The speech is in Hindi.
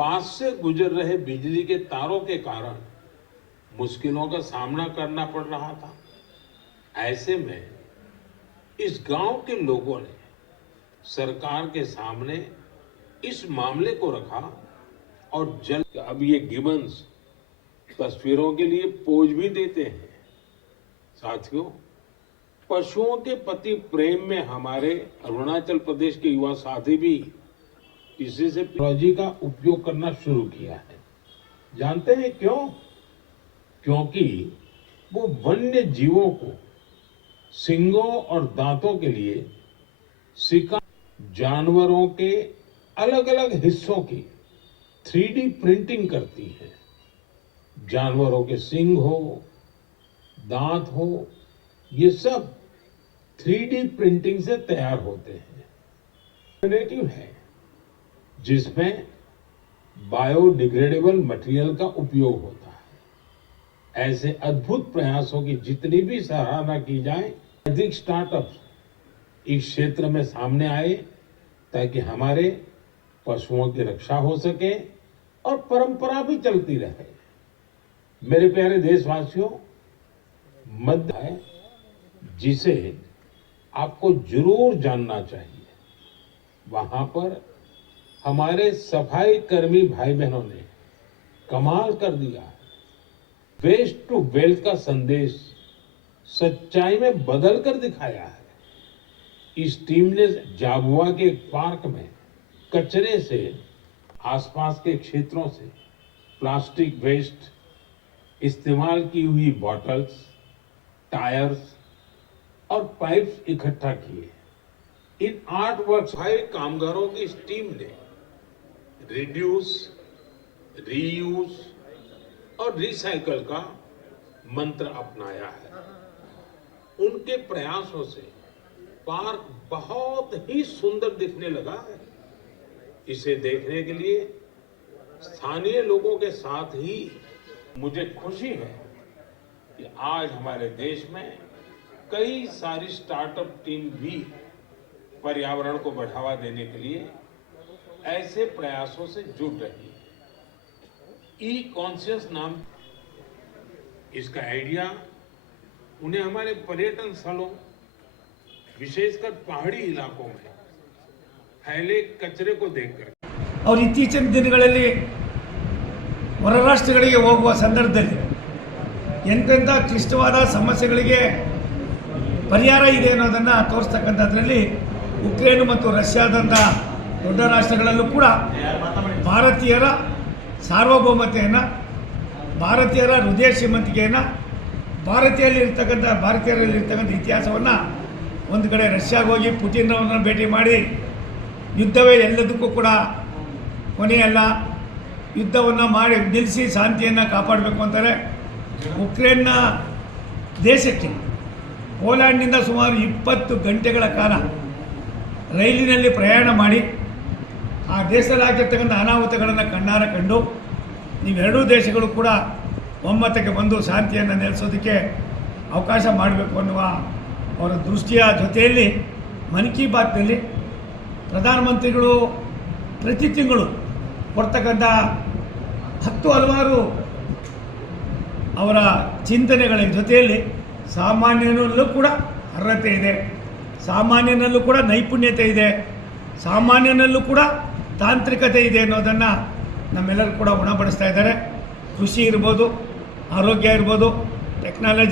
पास से गुजर रहे बिजली के तारों के कारण मुश्किलों का सामना करना पड़ रहा था। ऐसे में इस गांव के लोगों ने सरकार के सामने इस मामले को रखा और जल्द अब ये गिबन्स तस्वीरों के लिए पोज भी देते हैं। साथियों, पशुओं के प्रति प्रेम में हमारे अरुणाचल प्रदेश के युवा साथी भी इसी से टेक्नोलॉजी का उपयोग करना शुरू किया है। जानते हैं क्यों? क्योंकि वो वन्य जीवों को सींगों और दांतों के लिए शिकार जानवरों के अलग अलग हिस्सों की 3D प्रिंटिंग करती है। जानवरों के सींग हो, दांत हो, ये सब 3D प्रिंटिंग से तैयार होते हैं। अल्टरनेटिव है जिसमें बायोडिग्रेडेबल मटेरियल का उपयोग होता है। ऐसे अद्भुत प्रयासों की जितनी भी सराहना की जाए, अधिक स्टार्टअप्स इस क्षेत्र में सामने आए ताकि हमारे पशुओं की रक्षा हो सके और परंपरा भी चलती रहे। मेरे प्यारे देशवासियों, मध्य है जिसे आपको जरूर जानना चाहिए। वहां पर हमारे सफाई कर्मी भाई बहनों ने कमाल कर दिया है। वेस्ट टू वेल्थ का संदेश सच्चाई में बदल कर दिखाया है। इस टीम ने जाबुआ के एक पार्क में कचरे से आसपास के क्षेत्रों से प्लास्टिक वेस्ट, इस्तेमाल की हुई बॉटल्स, टायर्स और पाइप्स इकट्ठा किए। इन आर्ट वर्क कामगारों की इस टीम ने रिड्यूस, रीयूज और रिसाइकल का मंत्र अपनाया है। उनके प्रयासों से पार्क बहुत ही सुंदर दिखने लगा है। इसे देखने के लिए स्थानीय लोगों के साथ ही मुझे खुशी है कि आज हमारे देश में कई सारी स्टार्टअप टीम भी पर्यावरण को बढ़ावा देने के लिए ऐसे प्रयासों से जुड़ रही है। ई कॉन्शियस नाम इसका आइडिया उन्हें हमारे पर्यटन स्थलों, विशेषकर पहाड़ी इलाकों में फैले कचरे को देखकर और इत्तीचिನ ದಿನಗಳಲ್ಲಿ ಹೊರ ರಾಷ್ಟ್ರಗಳಿಗೆ ಹೋಗುವ ಸಂದರ್ಭದಲ್ಲಿ ಎಂತೆಂಥ ಕ್ಲಿಷ್ಟವಾದ ಸಮಸ್ಯೆಗಳಿಗೆ ಪರಿಹಾರ ಇದೆ ಅನ್ನೋದನ್ನು ತೋರಿಸ್ತಕ್ಕಂಥದ್ರಲ್ಲಿ ಉಕ್ರೇನ್ ಮತ್ತು ರಷ್ಯಾದಂಥ ದೊಡ್ಡ ರಾಷ್ಟ್ರಗಳಲ್ಲೂ ಕೂಡ ಭಾರತೀಯರ ಸಾರ್ವಭೌಮತೆಯನ್ನು, ಭಾರತೀಯರ ಹೃದಯ ಶ್ರೀಮಂತಿಕೆಯನ್ನು, ಭಾರತೀಯರಲ್ಲಿರ್ತಕ್ಕಂಥ ಇತಿಹಾಸವನ್ನು ಒಂದು ಕಡೆ ರಷ್ಯಾಗೆ ಹೋಗಿ ಪುಟಿನ್ ಅವರನ್ನು ಭೇಟಿ ಮಾಡಿ ಯುದ್ಧವೇ ಎಲ್ಲದಕ್ಕೂ ಕೂಡ ಕೊನೆಯಲ್ಲ, ಯುದ್ಧವನ್ನು ಮಾಡಿ ನಿಲ್ಲಿಸಿ ಶಾಂತಿಯನ್ನು ಕಾಪಾಡಬೇಕು ಅಂತಾರೆ. ಉಕ್ರೇನ್ನ ದೇಶಕ್ಕೆ ಪೋಲ್ಯಾಂಡ್ನಿಂದ ಸುಮಾರು 20 ಗಂಟೆಗಳ ಕಾಲ ರೈಲಿನಲ್ಲಿ ಪ್ರಯಾಣ ಮಾಡಿ ಆ ದೇಶದಲ್ಲಿ ಆಗಿರ್ತಕ್ಕಂಥ ಅನಾಹುತಗಳನ್ನು ಕಣ್ಣಾರ ಕಂಡು ನೀವೆರಡೂ ದೇಶಗಳು ಕೂಡ ಒಮ್ಮತಕ್ಕೆ ಬಂದು ಶಾಂತಿಯನ್ನು ನೆಲೆಸೋದಕ್ಕೆ ಅವಕಾಶ ಮಾಡಬೇಕು ಅನ್ನುವ ಅವರ ದೃಷ್ಟಿಯ ಜೊತೆಯಲ್ಲಿ ಮನ್ ಕಿ ಬಾತ್ನಲ್ಲಿ ಪ್ರಧಾನಮಂತ್ರಿಗಳು ಪ್ರತಿ ತಿಂಗಳು ಕೊಡ್ತಕ್ಕಂಥ ಹಲವಾರು ಅವರ ಚಿಂತನೆಗಳ ಜೊತೆಯಲ್ಲಿ ಸಾಮಾನ್ಯನಲ್ಲೂ ಕೂಡ ಅರ್ಹತೆ ಇದೆ, ಸಾಮಾನ್ಯನಲ್ಲೂ ಕೂಡ ನೈಪುಣ್ಯತೆ ಇದೆ, ಸಾಮಾನ್ಯನಲ್ಲೂ ಕೂಡ ತಾಂತ್ರಿಕತೆ ಇದೆ ಅನ್ನೋದನ್ನು ನಮ್ಮೆಲ್ಲರೂ ಕೂಡ ಉಣಬಡಿಸ್ತಾ ಇದ್ದಾರೆ. ಕೃಷಿ ಇರ್ಬೋದು, ಆರೋಗ್ಯ ಇರ್ಬೋದು, ಟೆಕ್ನಾಲಜಿ